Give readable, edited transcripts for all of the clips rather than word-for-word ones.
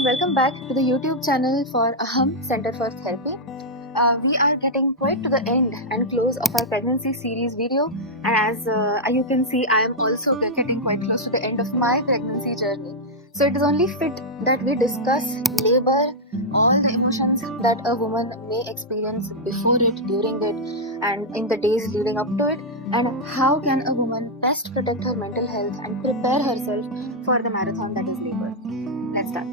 and welcome back to the YouTube channel for Aham Center for Therapy. We are getting quite to the end and close of our pregnancy series video, and as you can see, I am also getting quite close to the end of my pregnancy journey. So it is only fit that we discuss labor, all the emotions that a woman may experience before it, during it, and in the days leading up to it, and how can a woman best protect her mental health and prepare herself for the marathon that is labor. Let's start.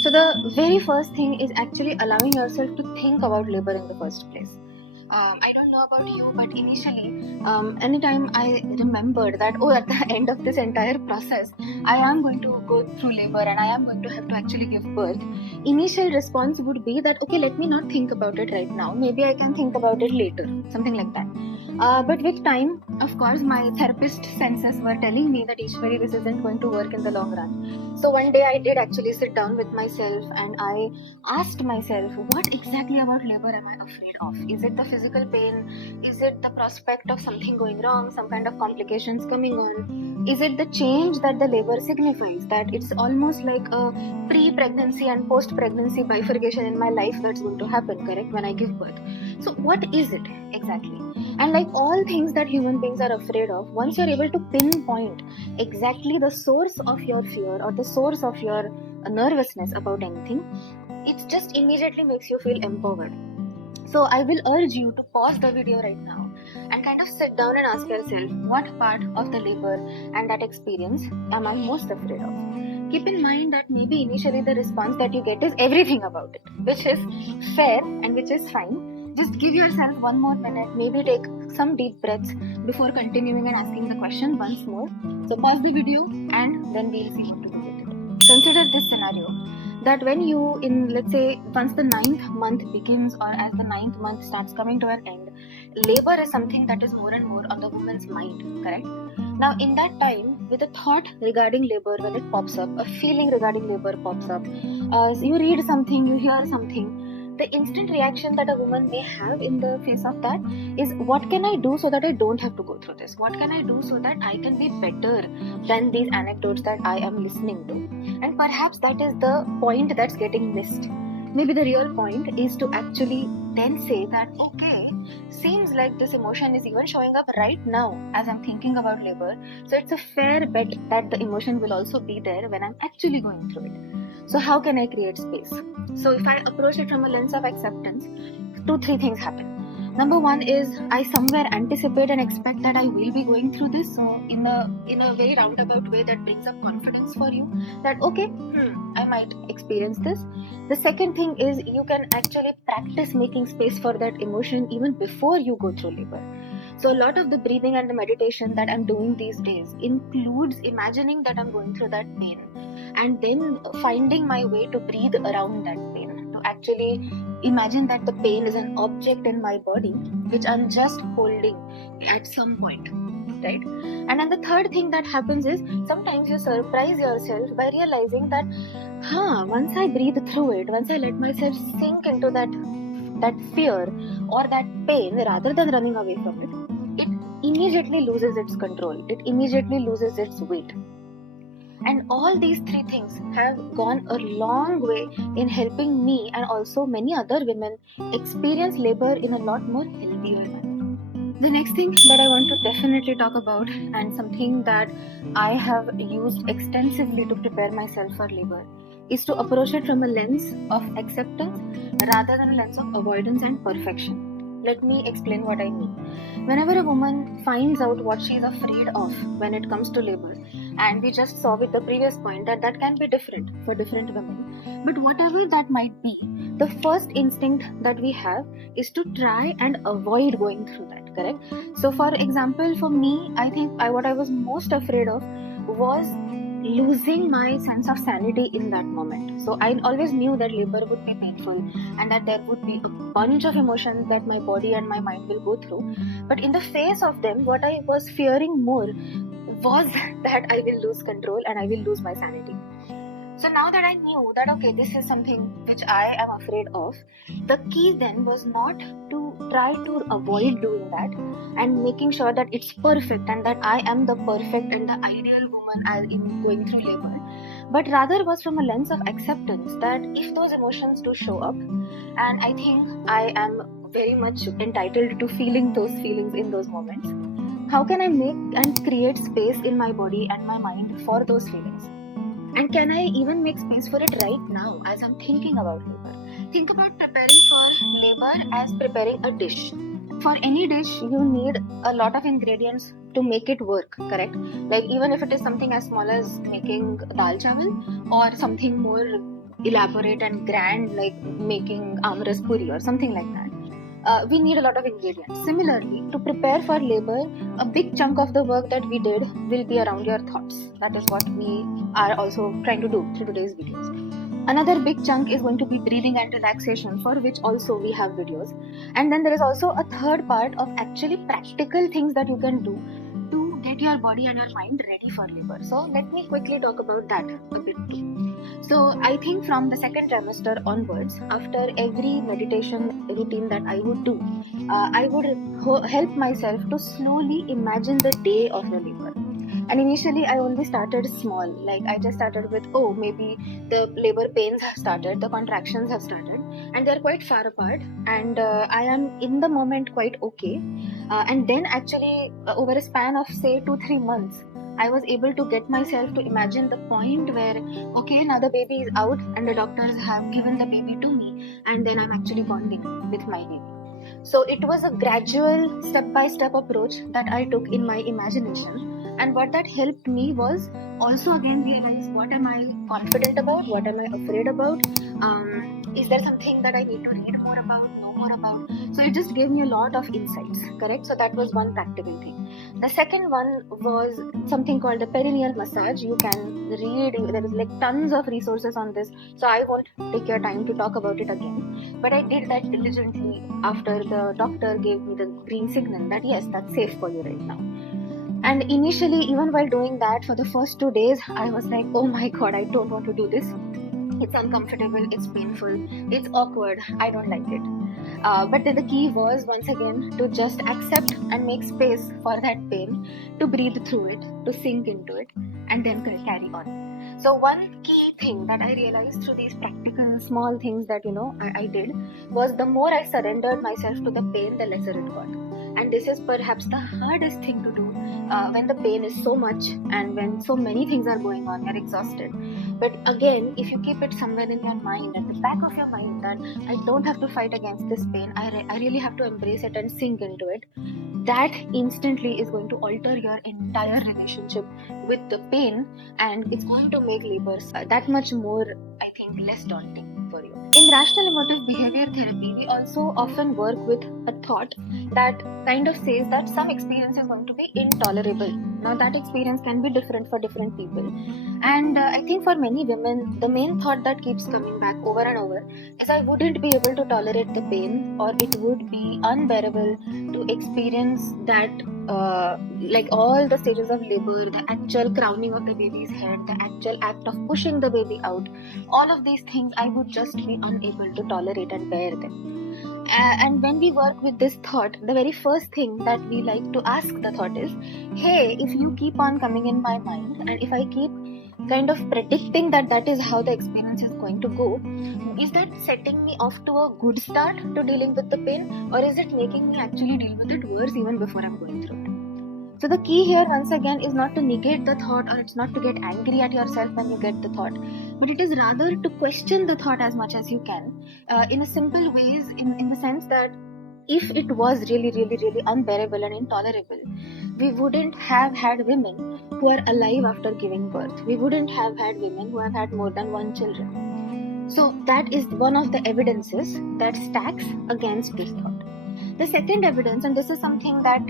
So the very first thing is actually allowing yourself to think about labor in the first place. I don't know about you, but initially, anytime I remembered that, at the end of this entire process, I am going to go through labor and I am going to have to actually give birth, initial response would be that, okay, let me not think about it right now. Maybe I can think about it later, something like that. But with time, of course, my therapist senses were telling me that Ishwari, this isn't going to work in the long run. So one day I did actually sit down with myself and I asked myself, what exactly about labor am I afraid of? Is it the physical pain? Is it the prospect of something going wrong, some kind of complications coming on? Is it the change that the labor signifies? That it's almost like a pre-pregnancy and post-pregnancy bifurcation in my life that's going to happen, correct, when I give birth. So what is it exactly? And like all things that human beings are afraid of, once you're able to pinpoint exactly the source of your fear or the source of your nervousness about anything, it just immediately makes you feel empowered. So I will urge you to pause the video right now and kind of sit down and ask yourself, what part of the labor and that experience am I most afraid of? Keep in mind that maybe initially the response that you get is everything about it, which is fair and which is fine. Just give yourself one more minute, maybe take some deep breaths before continuing and asking the question once more. So pause the video and then we'll see what to do with it. Consider this scenario that when you, in let's say, once the 9th month begins or as the 9th month starts coming to an end, labor is something that is more and more on the woman's mind, correct? Now in that time, with a thought regarding labor, when it pops up, a feeling regarding labor pops up, you read something, you hear something, the instant reaction that a woman may have in the face of that is, what can I do so that I don't have to go through this? What can I do so that I can be better than these anecdotes that I am listening to? And perhaps that is the point that's getting missed. Maybe the real point is to actually then say that, okay, seems like this emotion is even showing up right now as I'm thinking about labor. So it's a fair bet that the emotion will also be there when I'm actually going through it. So how can I create space? So if I approach it from a lens of acceptance, 2-3 things happen. Number one is, I somewhere anticipate and expect that I will be going through this. So in a very roundabout way, that brings up confidence for you that, okay, I might experience this. The second thing is, you can actually practice making space for that emotion even before you go through labor. So a lot of the breathing and the meditation that I'm doing these days includes imagining that I'm going through that pain and then finding my way to breathe around that pain, to actually imagine that the pain is an object in my body which I'm just holding at some point, right? And then the third thing that happens is, sometimes you surprise yourself by realizing that once I breathe through it, once I let myself sink into that fear or that pain rather than running away from it, it immediately loses its control, it immediately loses its weight. And all these three things have gone a long way in helping me and also many other women experience labor in a lot more healthier manner. The next thing that I want to definitely talk about, and something that I have used extensively to prepare myself for labor, is to approach it from a lens of acceptance rather than a lens of avoidance and perfection. Let me explain what I mean. Whenever a woman finds out what she is afraid of when it comes to labor, and we just saw with the previous point that that can be different for different women, but whatever that might be, the first instinct that we have is to try and avoid going through that, correct? So for example, for me, I think what I was most afraid of was losing my sense of sanity in that moment. So I always knew that labor would be painful and that there would be a bunch of emotions that my body and my mind will go through, but in the face of them, what I was fearing more was that I will lose control and I will lose my sanity. So now that I knew that, okay, this is something which I am afraid of, the key then was not to try to avoid doing that and making sure that it's perfect and that I am the perfect and the ideal woman as in going through labor, but rather was from a lens of acceptance that if those emotions do show up, and I think I am very much entitled to feeling those feelings in those moments, how can I make and create space in my body and my mind for those feelings? And can I even make space for it right now as I'm thinking about labor? Think about preparing for labor as preparing a dish. For any dish, you need a lot of ingredients to make it work, correct? Like even if it is something as small as making dal chawal or something more elaborate and grand like making amras puri or something like that. We need a lot of ingredients. Similarly, to prepare for labor, a big chunk of the work that we did will be around your thoughts. That is what we are also trying to do through today's videos. Another big chunk is going to be breathing and relaxation, for which also we have videos. And then there is also a third part of actually practical things that you can do to get your body and your mind ready for labor. So let me quickly talk about that a bit too. So I think from the second trimester onwards, after every meditation routine that I would do, I would help myself to slowly imagine the day of the labor. And initially, I only started small. Like I just started with, oh, maybe the labor pains have started, the contractions have started, and they're quite far apart. And I am in the moment quite okay. And then actually, over a span of say 2-3 months, I was able to get myself to imagine the point where, okay, now the baby is out and the doctors have given the baby to me, and then I'm actually bonding with my baby. So it was a gradual step-by-step approach that I took in my imagination. And what that helped me was also again realize what am I confident about, what am I afraid about, is there something that I need to read more about, know more about. So it just gave me a lot of insights, correct? So that was one practical thing. The second one was something called the perineal massage. You can read, there is like tons of resources on this, so I won't take your time to talk about it again. But I did that diligently after the doctor gave me the green signal that yes, that's safe for you right now. And initially, even while doing that for the first 2 days, I was like, oh my god, I don't want to do this. It's uncomfortable, it's painful, it's awkward, I don't like it. But then the key was once again to just accept and make space for that pain, to breathe through it, to sink into it, and then carry on. So one key thing that I realized through these practical small things that I did was the more I surrendered myself to the pain, the lesser it got. And this is perhaps the hardest thing to do when the pain is so much and when so many things are going on, you're exhausted. But again, if you keep it somewhere in your mind, at the back of your mind, that I don't have to fight against this pain, I really have to embrace it and sink into it, that instantly is going to alter your entire relationship with the pain, and it's going to make labors that much more, I think, less daunting for you. In rational emotive behavior therapy, we also often work with a thought that kind of says that some experience is going to be intolerable. Now, that experience can be different for different people. And I think for many women, the main thought that keeps coming back over and over is I wouldn't be able to tolerate the pain, or it would be unbearable to experience that, like all the stages of labor, the actual crowning of the baby's head, the actual act of pushing the baby out, all of these things I would just be unable to tolerate and bear them. And when we work with this thought, the very first thing that we like to ask the thought is, hey, if you keep on coming in my mind, and if I keep kind of predicting that that is how the experience is going to go, is that setting me off to a good start to dealing with the pain, or is it making me actually deal with it worse even before I'm going through it? So the key here once again is not to negate the thought, or it's not to get angry at yourself when you get the thought, but it is rather to question the thought as much as you can, in a simple ways, in the sense that if it was really, really, really unbearable and intolerable, we wouldn't have had women who are alive after giving birth. We wouldn't have had women who have had more than one children. So that is one of the evidences that stacks against this thought. The second evidence, and this is something that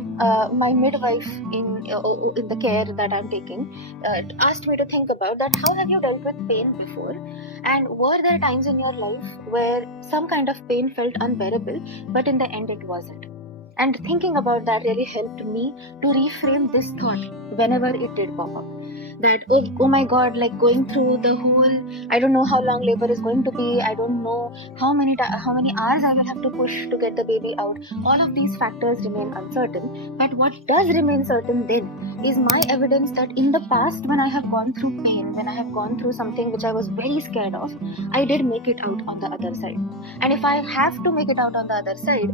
my midwife in the care that I'm taking asked me to think about, that how have you dealt with pain before, and were there times in your life where some kind of pain felt unbearable but in the end it wasn't? And thinking about that really helped me to reframe this thought whenever it did pop up. that oh my god, like going through the whole, I don't know how long labor is going to be, I don't know how many hours I will have to push to get the baby out. All of these factors remain uncertain, but what does remain certain then is my evidence that in the past, when I have gone through pain, when I have gone through something which I was very scared of, I did make it out on the other side. And if I have to make it out on the other side,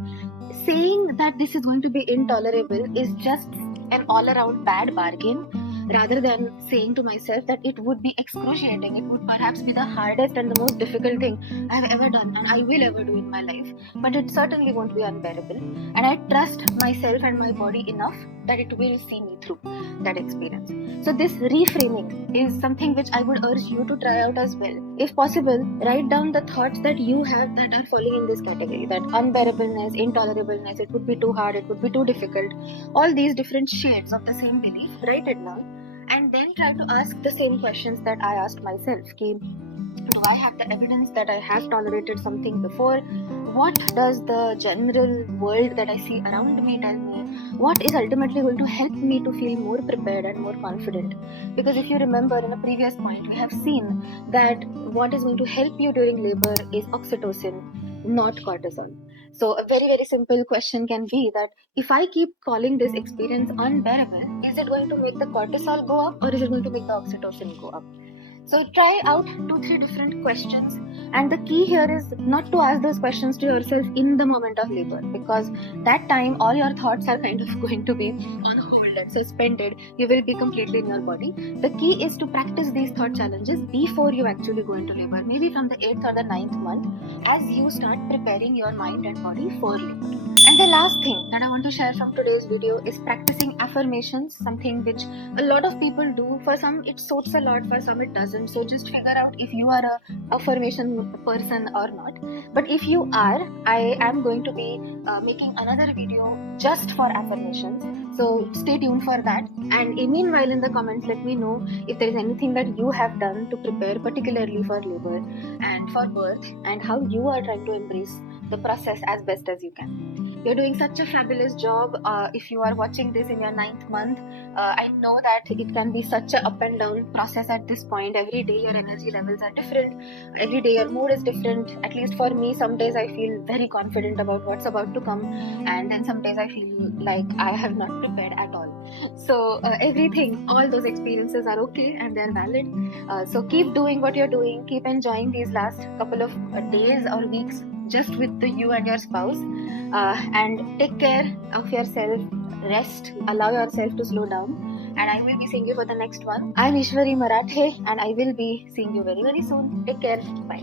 saying that this is going to be intolerable is just an all around bad bargain, rather than saying to myself that it would be excruciating, it would perhaps be the hardest and the most difficult thing I've ever done and I will ever do in my life, but it certainly won't be unbearable. And I trust myself and my body enough that it will see me through that experience. So, this reframing is something which I would urge you to try out as well. If possible, write down the thoughts that you have that are falling in this category, that unbearableness, intolerableness, it would be too hard, it would be too difficult, all these different shades of the same belief, write it down, and then try to ask the same questions that I asked myself. Do I have the evidence that I have tolerated something before? What does the general world that I see around me tell me? What is ultimately going to help me to feel more prepared and more confident? Because if you remember in a previous point, we have seen that what is going to help you during labor is oxytocin, not cortisol. So, a very, very simple question can be that if I keep calling this experience unbearable, is it going to make the cortisol go up or is it going to make the oxytocin go up? So try out 2-3 different questions, and the key here is not to ask those questions to yourself in the moment of labor, because that time all your thoughts are kind of going to be on hold and suspended. You will be completely in your body. The key is to practice these thought challenges before you actually go into labor, maybe from the 8th or the 9th month, as you start preparing your mind and body for labor. And the last thing that I want to share from today's video is practicing affirmations, something which a lot of people do. For some it suits a lot, for some it doesn't. So just figure out if you are a affirmation person or not. But if you are, I am going to be making another video just for affirmations. So stay tuned for that. And meanwhile, in the comments, let me know if there is anything that you have done to prepare particularly for labor and for birth, and how you are trying to embrace the process as best as you can. You're doing such a fabulous job. If you are watching this in your 9th month, I know that it can be such a up and down process at this point. Every day your energy levels are different. Every day your mood is different. At least for me, some days I feel very confident about what's about to come, and then some days I feel like I have not prepared at all. So everything, all those experiences are okay and they're valid. So keep doing what you're doing. Keep enjoying these last couple of days or weeks just with you and your spouse, and take care of yourself. Rest, allow yourself to slow down, and I will be seeing you for the next one. I'm Ishwari Marathe, and I will be seeing you very, very soon. Take care. Bye.